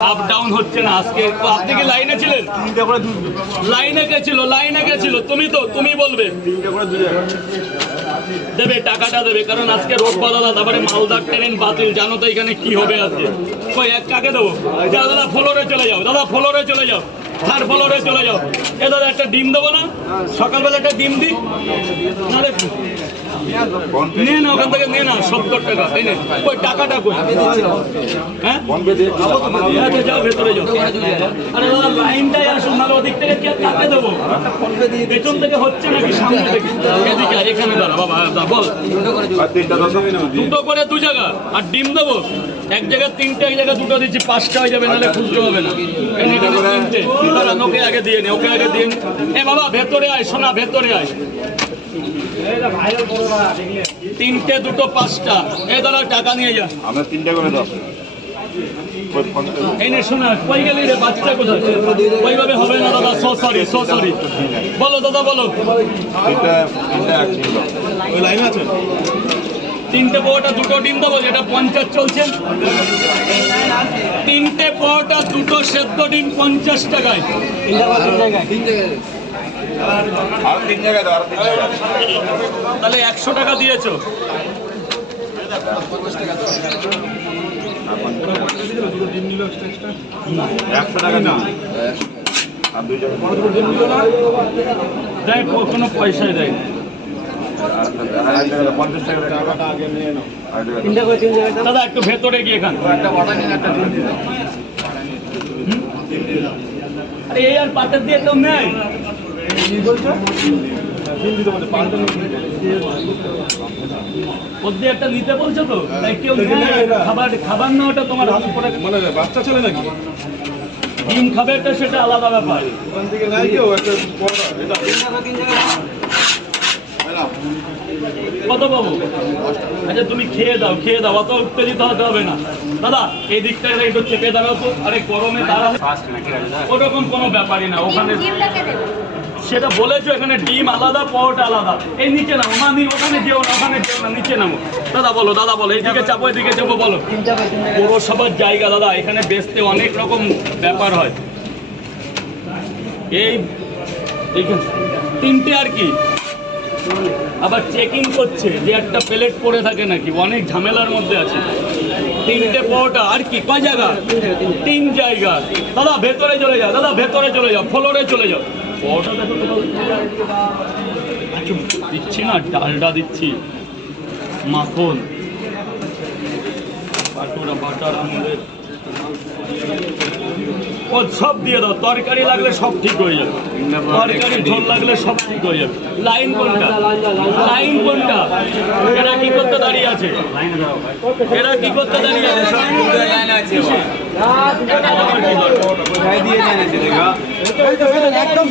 Up down হচ্ছে না আজকে। আপনি কি লাইনে ছিলেন? লাইনে গেছিল তুমি বলবে দেবে, টাকাটা দেবে, কারণ আজকে রোড বদলা, তারপরে মালদার ট্রেন বাতিল, জানো তো এখানে কি হবে আজকে। কই এক কাকে দেবো? দাদা ফ্লোরে চলে যাও, থার্ড ফ্লোরে চলে যাও। এ দাদা একটা ডিম দেবো না? সকালবেলা একটা ডিম দিই না রে, নে না ওখান থেকে, নে না 70 টাকা, তাই না? কই টাকাটা কই? হ্যাঁ যাও ভেতরে যাও। আরে দাদা লাইনটাই আসুন, নাহলে ওদিক থেকে কি আর কাকে দেবো? পেছন থেকে হচ্ছে নাকি সামনে থেকে? এদিকে আর এখানে দাঁড়া বাবা, বল। দুটো করে 2 জায়গা আর ডিম দেবো। এক জায়গায় 3টে, এক জায়গায় 2টো দিচ্ছি, 5টা হয়ে যাবে, নাহলে খুঁজতে হবে না। 3টে ওকে আগে দিয়ে নে, এ বাবা ভেতরে আয়, সোনা ভেতরে আয়। 3টে 2টো 5টা। এই দাঁড়া টাকা নিয়ে যা। আমরা 3টা করে দাও। এই নে শোনা, কই গেলি রে? বাচ্চা কোথায়? ওইভাবে হবে না দাদা, সো সরি। বলো দাদা বলো। ওই লাইন আছে। 3টে পরোটা 2টো ডিম দেবো, যেটা 50 চলছে। 3টে পরোটা 2টো সেদ্ধ ডিম 50 টাকায়। তাহলে 100 টাকা দিয়েছো। দেয় কোনো পয়সাই দেয়। দাদা একটু ভেতরে গিয়ে খান। আরে এই আর পাতের দিয়ে কেউ নেই। ওদের একটা নিতে বলছো তো, তাই কেউ খাবার না, ওটা তোমার হাত পরে, মানে বাচ্চা ছেলে নাকি ডিম খাবে, এটা সেটা আলাদা ব্যাপার। কত পাবো? আচ্ছা তুমি খেয়ে দাও, অত উত্তেজিত হতে হবে না। দাদা এই দিকটা একটু চেপে দাঁড়াও তো। আরে গরমে দাঁড়াবে, ওরকম কোনো ব্যাপারই না। ওখানে সেটা বলেছো, এখানে ডিম আলাদা, পরোটা আলাদা। এই নিচে নামো, ওখানে যেও না, নিচে নামো। দাদা বলো, এইদিকে চাপো, এদিকে চাপো, বলো। পৌরসভার জায়গা দাদা, এখানে বেচতে অনেক রকম ব্যাপার হয়। এই 3টে আর কি, আবার চেকিং করছে যে একটা প্লেট পড়ে থাকে নাকি, অনেক ঝামেলার মধ্যে আছে। 3টে পরোটা আর কি, কয় জায়গা? 3 জায়গা। দাদা ভেতরে চলে যাও, ফ্লোরে চলে যাও। পরোটা দেখো কিছু দিচ্ছি না, ডালডা দিচ্ছি, মাখন, বাটার আমলের, ও সব দিয়ে দাও। তরকারি লাগলে সব ঠিক হয়ে যাবে, তরকারি ঝোল লাগলে সব ঠিক হয়ে যাবে। লাইন কোনটা? এরা কি করতে দাঁড়িয়ে আছে? একদম